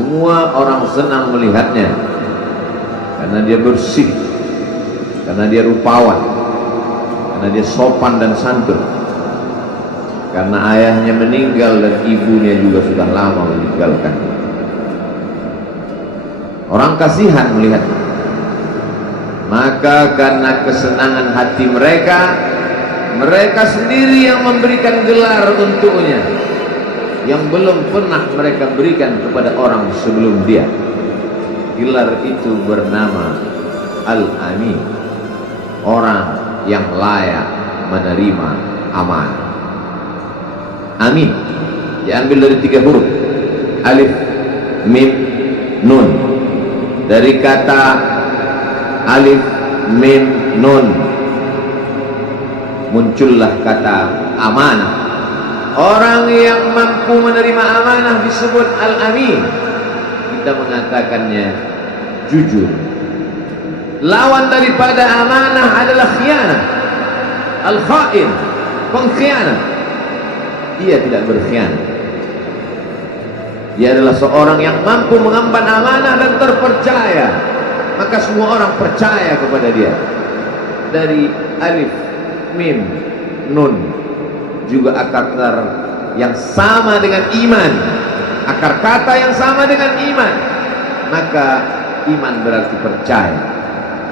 Semua orang senang melihatnya karena dia bersih, karena dia rupawan, karena dia sopan dan santun, karena ayahnya meninggal dan ibunya juga sudah lama meninggalkan. Orang kasihan melihatnya. Maka karena kesenangan hati mereka, mereka sendiri yang memberikan gelar untuknya yang belum pernah mereka berikan kepada orang sebelum dia. Gelar itu bernama Al-Amin, orang yang layak menerima amanah. Amin diambil dari 3 huruf, alif, mim, nun. Dari kata alif, mim, nun muncullah kata amanah. Orang yang mampu menerima amanah disebut Al-Amin. Kita mengatakannya jujur. Lawan daripada amanah adalah khianat, al-khain, pengkhianat. Dia tidak berkhianat. Dia adalah seorang yang mampu mengemban amanah dan terpercaya, maka semua orang percaya kepada dia. Dari alif, mim, nun juga akar yang sama dengan iman, akar kata yang sama dengan iman, maka iman berarti percaya.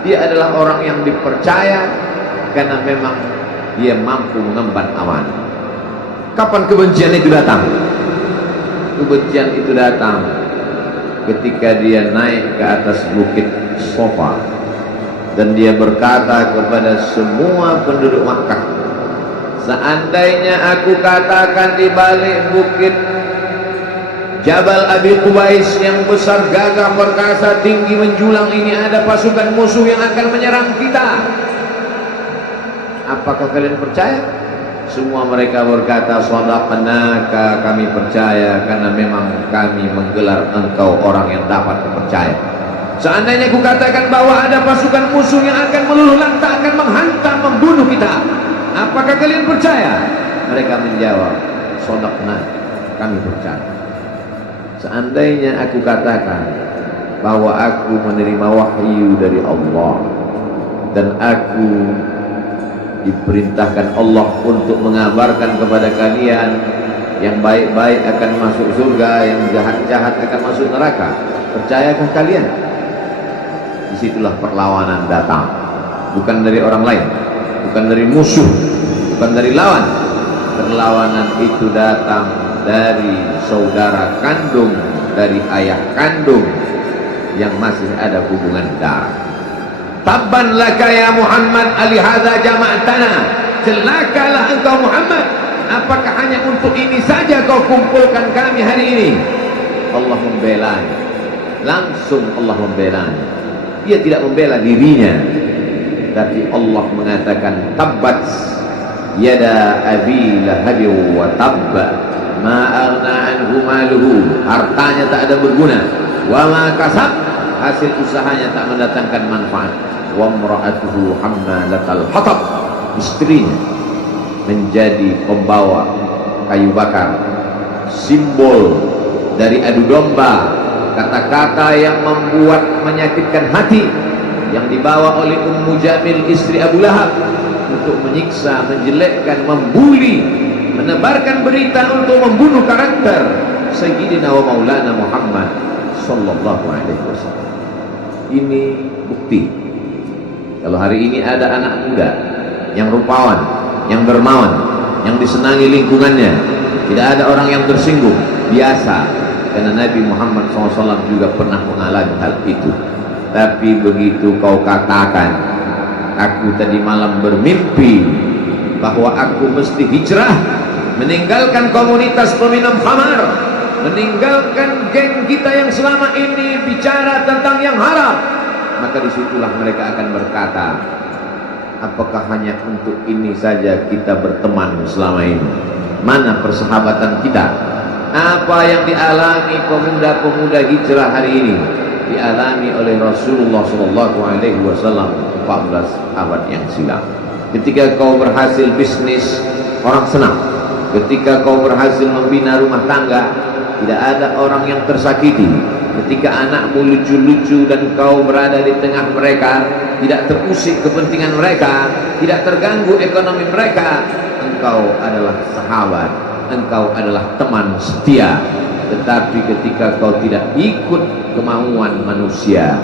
Dia adalah orang yang dipercaya karena memang dia mampu mengemban amanah. Kapan kebencian itu datang? Kebencian itu datang ketika dia naik ke atas bukit Sofa dan dia berkata kepada semua penduduk Makkah, seandainya aku katakan di balik bukit Jabal Abi Qubais yang besar, gagah, perkasa, tinggi, menjulang ini ada pasukan musuh yang akan menyerang kita, apakah kalian percaya? Semua mereka berkata, shadaqnaka, kami percaya karena memang kami menggelar engkau orang yang dapat dipercaya. Seandainya aku katakan bahwa ada pasukan musuh yang akan meluluh lantak, akan menghantam, membunuh kita, apakah kalian percaya? Mereka menjawab, shadaqnaka, kami percaya. Seandainya aku katakan bahwa aku menerima wahyu dari Allah dan aku diperintahkan Allah untuk mengabarkan kepada kalian yang baik-baik akan masuk surga, yang jahat-jahat akan masuk neraka, percayakah kalian? Disitulah perlawanan datang, bukan dari orang lain, bukan dari musuh, bukan dari lawan. Perlawanan itu datang dari saudara kandung, dari ayah kandung yang masih ada hubungan darah. Tabban laka ya Muhammad alihadza jama'tana, celakalah engkau Muhammad, apakah hanya untuk ini saja kau kumpulkan kami hari ini? Allah membelanya, langsung Allah membelanya. Dia tidak membela dirinya, tapi Allah mengatakan tabbat yada abi lahab wa tabba ma aghna anhu maluhu, hartanya tak ada berguna, wa ma kasab, hasil usahanya tak mendatangkan manfaat, wa imra'atuhu hammalatal hatab, istrinya menjadi pembawa kayu bakar, simbol dari adu domba, kata-kata yang membuat menyakitkan hati yang dibawa oleh Ummu Jamil istri Abu Lahab untuk menyiksa, menjelekkan, membuli, menebarkan berita untuk membunuh karakter Sayyidina wa Maulana Muhammad sallallahu alaihi wasallam. Ini bukti kalau hari ini ada anak muda yang rupawan, yang dermawan, yang disenangi lingkungannya, tidak ada orang yang tersinggung, biasa, karena Nabi Muhammad SAW juga pernah mengalami hal itu. Tapi begitu kau katakan, aku tadi malam bermimpi bahwa aku mesti hijrah, meninggalkan komunitas peminum khamar, meninggalkan geng kita yang selama ini bicara tentang yang haram, maka disitulah mereka akan berkata, apakah hanya untuk ini saja kita berteman selama ini? Mana persahabatan kita? Apa yang dialami pemuda-pemuda hijrah hari ini dialami oleh Rasulullah SAW 14 abad yang silam. Ketika kau berhasil bisnis, orang senang. Ketika kau berhasil membina rumah tangga, tidak ada orang yang tersakiti ketika anakmu lucu-lucu dan kau berada di tengah mereka, tidak terusik kepentingan mereka, tidak terganggu ekonomi mereka. Engkau adalah sahabat, engkau adalah teman setia. Tetapi ketika kau tidak ikut kemauan manusia,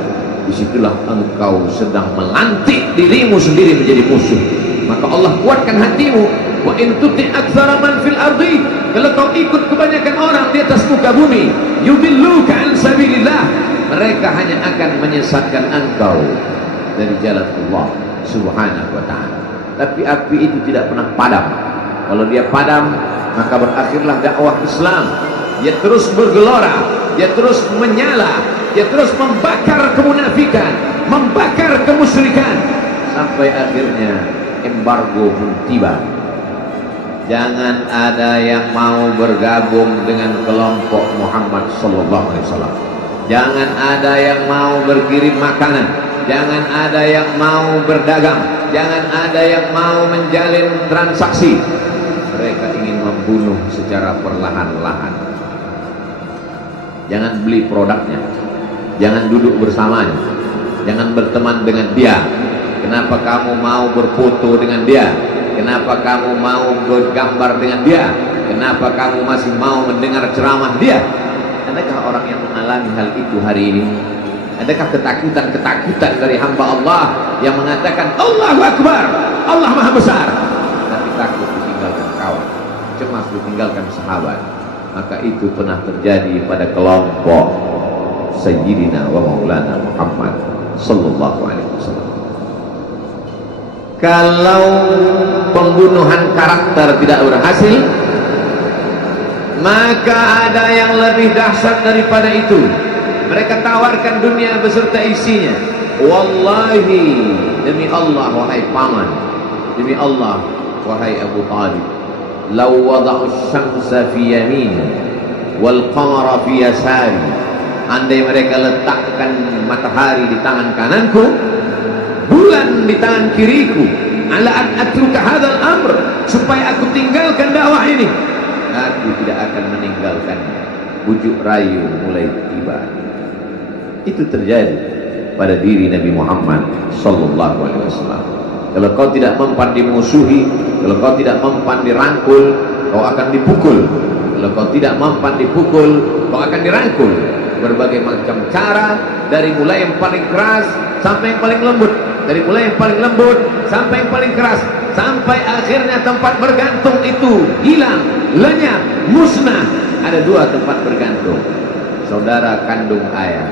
disitulah engkau sedang melantik dirimu sendiri menjadi musuh. Maka Allah kuatkan hatimu. Wa in tuti' aktsara man fil ardi, kalau kau ikut kebanyakan orang di atas muka bumi, yudilluka an sabilillah, mereka hanya akan menyesatkan engkau dari jalan Allah Subhanahu wa taala. Tapi api itu tidak pernah padam. Kalau dia padam, maka berakhirlah dakwah Islam. Dia terus bergelora, dia terus menyala, dia terus membakar kemunafikan, membakar kemusyrikan, sampai akhirnya embargo pun tiba. Jangan ada yang mau bergabung dengan kelompok Muhammad sallallahu alaihi wasallam. Jangan ada yang mau berkirim makanan, jangan ada yang mau berdagang, jangan ada yang mau menjalin transaksi. Mereka ingin membunuh secara perlahan-lahan. Jangan beli produknya, jangan duduk bersamanya, jangan berteman dengan dia. Kenapa kamu mau berfoto dengan dia? Kenapa kamu mau bergambar dengan dia? Kenapa kamu masih mau mendengar ceramah dia? Adakah orang yang mengalami hal itu hari ini? Adakah ketakutan dari hamba Allah yang mengatakan Allahu Akbar, Allah Maha Besar, tapi takut ditinggalkan kawan, cemas ditinggalkan sahabat? Maka itu pernah terjadi pada kelompok Sayyidina wa Maulana Muhammad sallallahu alaihi wasallam. Kalau pembunuhan karakter tidak berhasil, maka ada yang lebih dahsyat daripada itu. Mereka tawarkan dunia beserta isinya. Wallahi, demi Allah wahai paman, demi Allah wahai Abu Talib, law wada'u syamsa fi yamini wal qamara fi yasari, andai mereka letakkan matahari di tangan kananku, bulan di tangan kiriku, ala an atruka hadzal amr, supaya aku tinggalkan dakwah ini, aku tidak akan meninggalkannya. Bujuk rayu mulai tiba. Itu terjadi pada diri Nabi Muhammad sallallahu alaihi wasallam. Kalau kau tidak mempan dimusuhi, kalau kau tidak mempan dirangkul, kau akan dipukul. Kalau kau tidak mempan dipukul, kau akan dirangkul. Berbagai macam cara, dari mulai yang paling keras sampai yang paling lembut, dari mulai yang paling lembut sampai yang paling keras, sampai akhirnya tempat bergantung itu hilang, lenyap, musnah. Ada dua tempat bergantung, saudara kandung ayah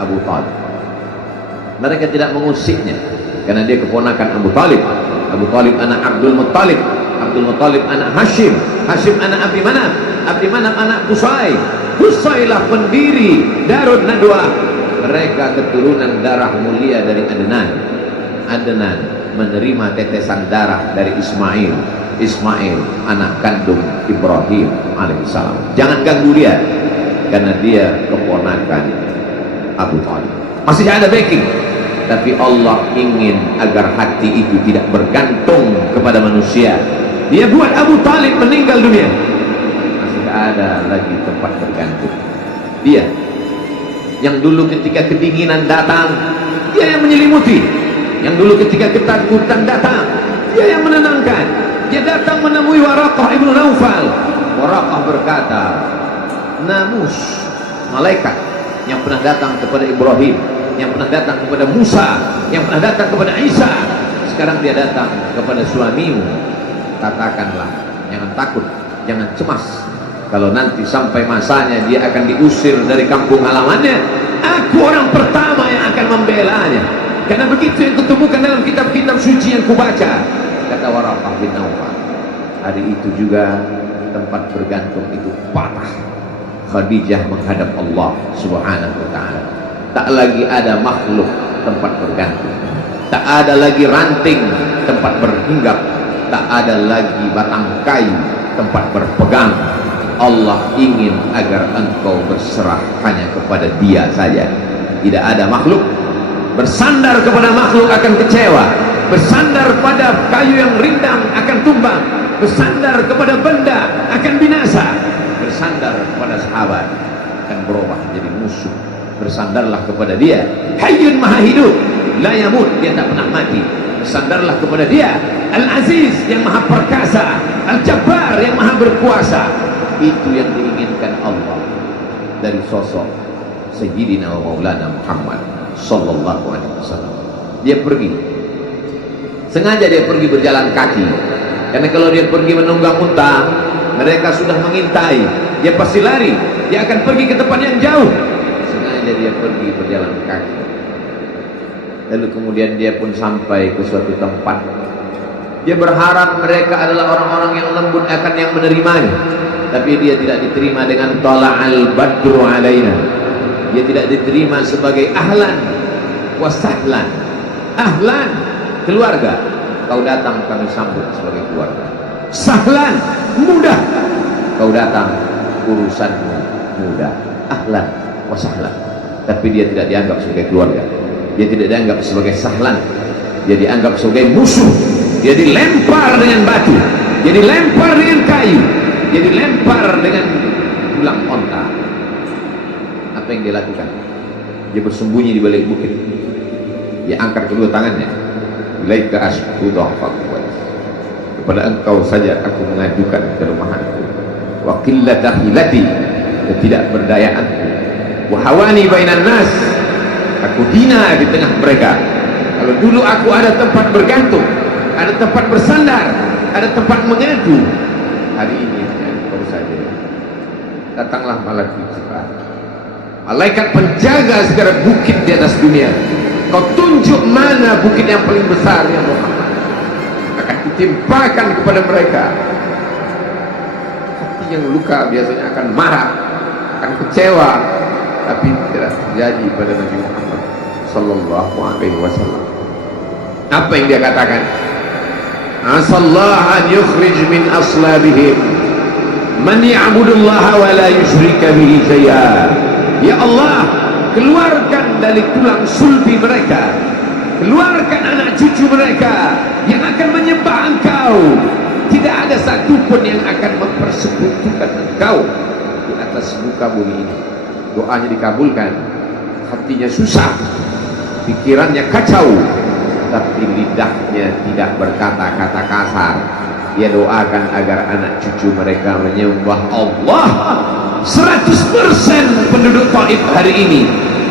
Abu Talib. Mereka tidak mengusiknya karena dia keponakan Abu Talib. Abu Talib anak Abdul Muttalib, Abdul Muttalib anak Hashim, Hashim anak Abdi Manaf, Abdi Manaf anak Qusay, Qusaylah pendiri Darun Nadwah. Mereka keturunan darah mulia dari Adnan. Adnan menerima tetesan darah dari Ismail. Ismail anak kandung Ibrahim alaihissalam. Jangan ganggu dia karena dia keponakan Abu Talib. Masih ada backing, tapi Allah ingin agar hati itu tidak bergantung kepada manusia. Dia buat Abu Talib meninggal dunia, masih ada lagi tempat bergantung. Dia yang dulu ketika kedinginan datang, dia yang menyelimuti. Yang dulu ketika ketakutan datang, dia yang menenangkan. Dia datang menemui Waraqah ibnu Naufal. Waraqah berkata, namus, malaikat yang pernah datang kepada Ibrahim, yang pernah datang kepada Musa, yang pernah datang kepada Isa, sekarang dia datang kepada suamimu. Katakanlah, jangan takut, jangan cemas. Kalau nanti sampai masanya dia akan diusir dari kampung halamannya, aku orang pertama yang akan membelanya. Karena begitu yang kutemukan dalam kitab-kitab suci yang kubaca, kata Waraqah bin Naufal. Hari itu juga tempat bergantung itu patah. Khadijah menghadap Allah Subhanahu wa ta'ala. Tak lagi ada makhluk tempat bergantung, tak ada lagi ranting tempat berhinggap, tak ada lagi batang kayu tempat berpegang. Allah ingin agar engkau berserah hanya kepada Dia saja. Tidak ada makhluk. Bersandar kepada makhluk akan kecewa, bersandar pada kayu yang rindang akan tumbang, bersandar kepada benda akan binasa. bersandar kepada sahabat akan berubah menjadi musuh. Bersandarlah kepada dia, Hayyun Maha Hidup, la yamut, dia tak pernah mati. Bersandarlah kepada dia, Al-Aziz yang Maha Perkasa, Al-Jabbar yang Maha Berkuasa. Itu yang diinginkan Allah dari sosok Sayyidina wa Maulana Muhammad sallallahu alaihi wasallam. Dia pergi, sengaja dia pergi berjalan kaki, karena kalau dia pergi menunggang unta, mereka sudah mengintai, dia pasti lari, dia akan pergi ke tempat yang jauh. Sengaja dia pergi berjalan kaki. Lalu kemudian dia pun sampai ke suatu tempat. Dia berharap mereka adalah orang-orang yang lembut akan yang menerimanya, tapi dia tidak diterima dengan tala'al badru alaina. Dia tidak diterima sebagai ahlan wa sahlan. Ahlan, keluarga, kau datang kami sambut sebagai keluarga. Sahlan, mudah, kau datang urusanmu mudah. Ahlan wa sahlan. Tapi dia tidak dianggap sebagai keluarga, dia tidak dianggap sebagai sahlan, dia dianggap sebagai musuh. Dia dilempar dengan batu, dia dilempar dengan kayu, dia dilempar dengan tulang onta. Apa yang dia lakukan? Dia bersembunyi di balik bukit. Dia angkat kedua tangannya, ilaika ashku dha'fa quwwati, kepada engkau saja aku mengajukan kelemahanku, wa qillata hilati, ketidakberdayaanku, wa hawani bainan nas, aku hina di tengah mereka. Kalau dulu aku ada tempat bergantung, ada tempat bersandar, ada tempat mengadu, hari ini baru saja datanglah malaikat Jibril, malaikat penjaga segala bukit di atas dunia. Kau tunjuk mana bukit yang paling besar ya Muhammad, akan ditimpakan kepada mereka. Hati yang luka biasanya akan marah, akan kecewa, tapi tidak terjadi pada Nabi Muhammad sallallahu alaihi wasallam. Apa yang dia katakan? Asallahu an yukhrij min aslabihim man ya'budullaha wa la yusyrika bihi syai'a. Ya Allah, keluarkan dari tulang sulbi mereka, keluarkan anak cucu mereka yang akan menyembah engkau. Tidak ada satupun yang akan mempersekutukan engkau di atas muka bumi ini. Doanya dikabulkan, hatinya susah, pikirannya kacau, tapi lidahnya tidak berkata-kata kasar. Dia doakan agar anak cucu mereka menyembah Allah. 100% penduduk Taif hari ini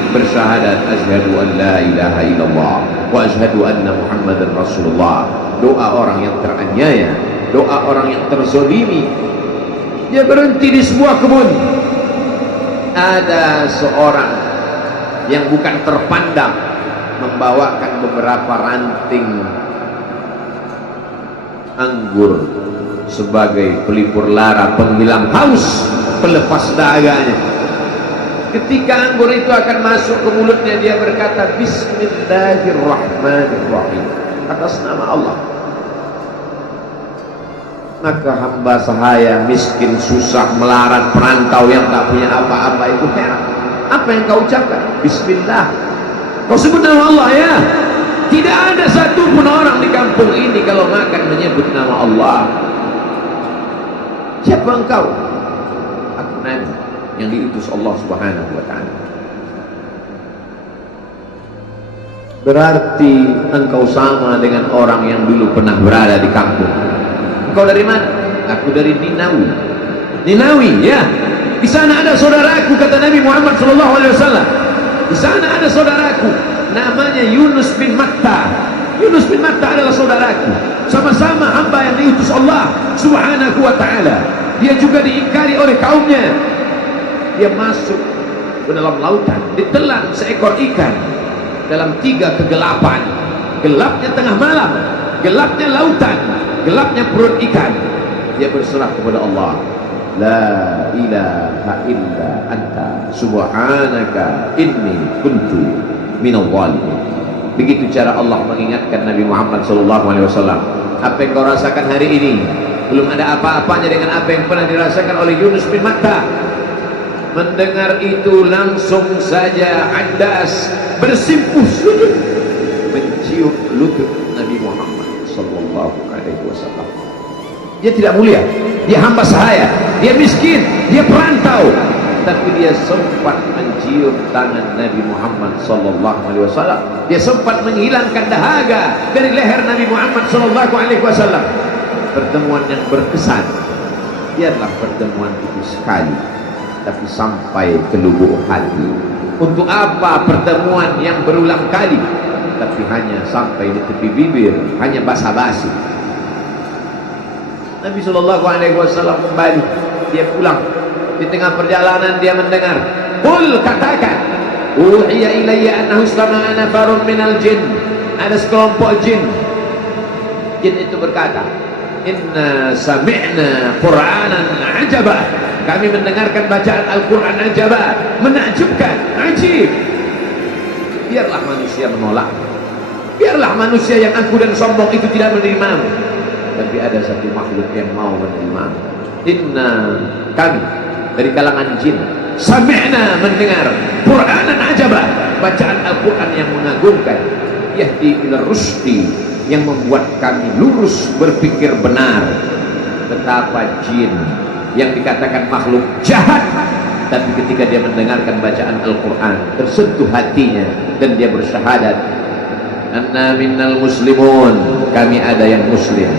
bersyahadat asyhadu an la ilaha illallah wa asyhadu anna Muhammadar Rasulullah. Doa orang yang teraniaya, doa orang yang terzolimi. Dia berhenti di sebuah kebun. Ada seorang yang bukan terpandang membawakan beberapa ranting anggur sebagai pelipur lara, penghilang haus, pelepas daganya. Ketika anggur itu akan masuk ke mulutnya, dia berkata Bismillahirrahmanirrahim, atas nama Allah. Maka hamba sahaya miskin, susah, melarat, perantau yang tak punya apa-apa itu heran. Apa yang kau ucapkan? Bismillah. Kau sebut nama Allah ya. Tidak ada satupun orang di kampung ini kalau makan menyebut nama Allah. Siapa engkau? Aku Nabi yang diutus Allah Subhanahu wa ta'ala. Berarti engkau sama dengan orang yang dulu pernah berada di kampung. Engkau dari mana? Aku dari Ninawi. Ninawi, ya. Di sana ada saudaraku, kata Nabi Muhammad SAW. Di sana ada saudaraku, namanya Yunus bin Matta. Yunus bin Matta adalah saudaraku. Sama-sama hamba yang diutus Allah Subhanahu wa ta'ala. Dia juga diingkari oleh kaumnya. Dia masuk ke dalam lautan, ditelan seekor ikan dalam 3 kegelapan. Gelapnya tengah malam, gelapnya lautan, gelapnya perut ikan. Dia berserah kepada Allah, la ilaha illa anta subhanaka inni kuntu minal zalimin. Begitu cara Allah mengingatkan Nabi Muhammad SAW. Apa yang kau rasakan hari ini belum ada apa-apanya dengan apa yang pernah dirasakan oleh Yunus bin Matta. Mendengar itu langsung saja Andas bersimpuh sujud mencium lutut Nabi Muhammad sallallahu alaihi wasallam. Dia tidak mulia, dia hamba sahaya, dia miskin, dia perantau, tapi dia sempat mencium tangan Nabi Muhammad sallallahu alaihi wasallam. Dia sempat menghilangkan dahaga dari leher Nabi Muhammad sallallahu alaihi wasallam. Pertemuan yang berkesan. Biarlah pertemuan itu sekali, tapi sampai ke lubuk hati. Untuk apa pertemuan yang berulang kali, tapi hanya sampai di tepi bibir, hanya basa-basi. Nabi sallallahu alaihi wasallam kembali, dia pulang. Di tengah perjalanan dia mendengar, "Qul," katakan, "Uhiya ilayya annahu istama'a nafarun minal jin." Ada sekelompok jin. Jin itu berkata, "Inna sami'na Qur'anan ajaba." Kami mendengarkan bacaan Al-Quran ajaba, menakjubkan, ajib. Biarlah manusia menolak, biarlah manusia yang angkuh dan sombong itu tidak menerima, tapi ada satu makhluk yang mau menerima. Inna, kami dari kalangan jin, sami'na, mendengar Qur'anan ajaba, bacaan Al-Quran yang mengagumkan, yahdi ila rusdi, yang membuat kami lurus berpikir benar. Betapa jin yang dikatakan makhluk jahat, tapi ketika dia mendengarkan bacaan Al-Quran tersentuh hatinya dan dia bersyahadat, "Anna minnal muslimun," kami ada yang muslim,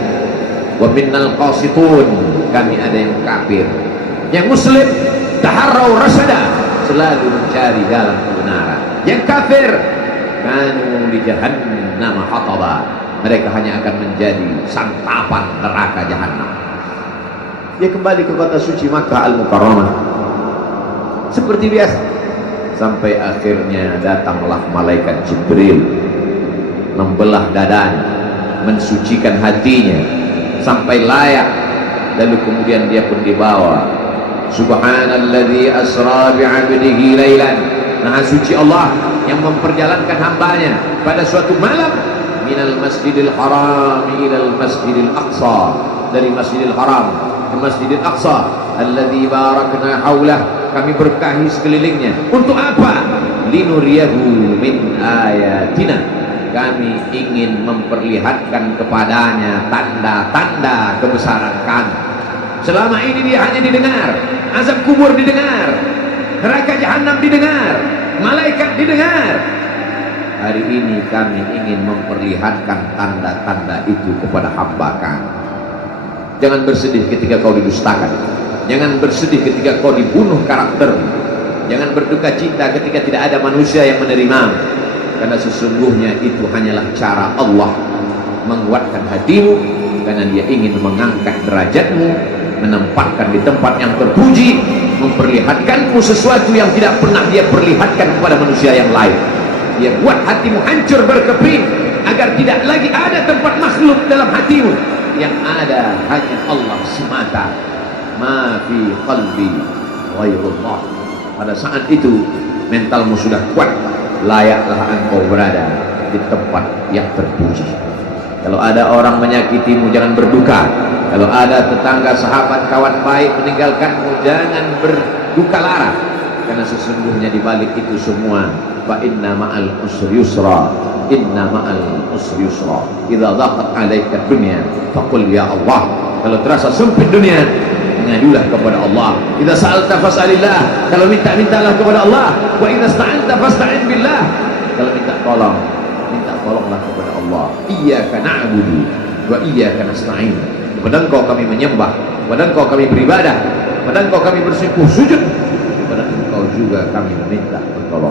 "wa minnal qasitun," kami ada yang kafir. Yang muslim taharrau rasada, selalu mencari jalan kebenaran. Yang kafir kanu li jahannam hataba, mereka hanya akan menjadi santapan neraka jahanam. Dia kembali ke kota suci Makkah Al-Mukarramah seperti biasa, sampai akhirnya datanglah malaikat Jibril, membelah dadanya, mensucikan hatinya sampai layak, lalu kemudian dia pun dibawa. Subhanalladzi asra bi'abdihi lailan, Maha suci Allah yang memperjalankan hambanya pada suatu malam, minal masjidil haram ilal masjidil aqsa, dari masjidil haram ke masjidil aqsa, alladzi barakna haulah, kami berkahi sekelilingnya. Untuk apa? Linuriyahu min ayatina, kami ingin memperlihatkan kepadanya tanda-tanda kebesaran kami. Selama ini dia hanya didengar, azab kubur didengar, neraka jahanam didengar, malaikat didengar. Hari ini kami ingin memperlihatkan tanda-tanda itu kepada hamba kami. Jangan bersedih ketika kau didustakan, jangan bersedih ketika kau dibunuh karakter, jangan berduka cita ketika tidak ada manusia yang menerima, karena sesungguhnya itu hanyalah cara Allah menguatkan hatimu, karena dia ingin mengangkat derajatmu, menempatkan di tempat yang terpuji, memperlihatkanmu sesuatu yang tidak pernah dia perlihatkan kepada manusia yang lain. Dia buat hatimu hancur berkeping, agar tidak lagi ada tempat makhluk dalam hatimu, yang ada hanya Allah semata. Ma fi qalbi ghairullah. Pada saat itu mentalmu sudah kuat, layaklah engkau berada di tempat yang terpuji. Kalau ada orang menyakitimu, jangan berduka. Kalau ada tetangga, sahabat, kawan baik meninggalkanmu, jangan berduka lara, karena sesungguhnya di balik itu semua, fa inna ma'al usri yusra, inna ma'al usri yusra. Idza dhaqat 'alaika dunya faqul ya Allah. Kalau terasa sempit dunia, mengadulah kepada Allah. Idza sa'alta fas'alillah, kalau minta-mintalah kepada Allah. Wa idza sta'anta fasta'in billah, kalau minta tolong, minta tolonglah kepada Allah. Iyyaka na'budu wa iyyaka nasta'in, kepada Engkau kami menyembah, kepada Engkau kami beribadah, kepada Engkau kami bersimpuh sujud, kepada Engkau juga kami meminta pertolongan.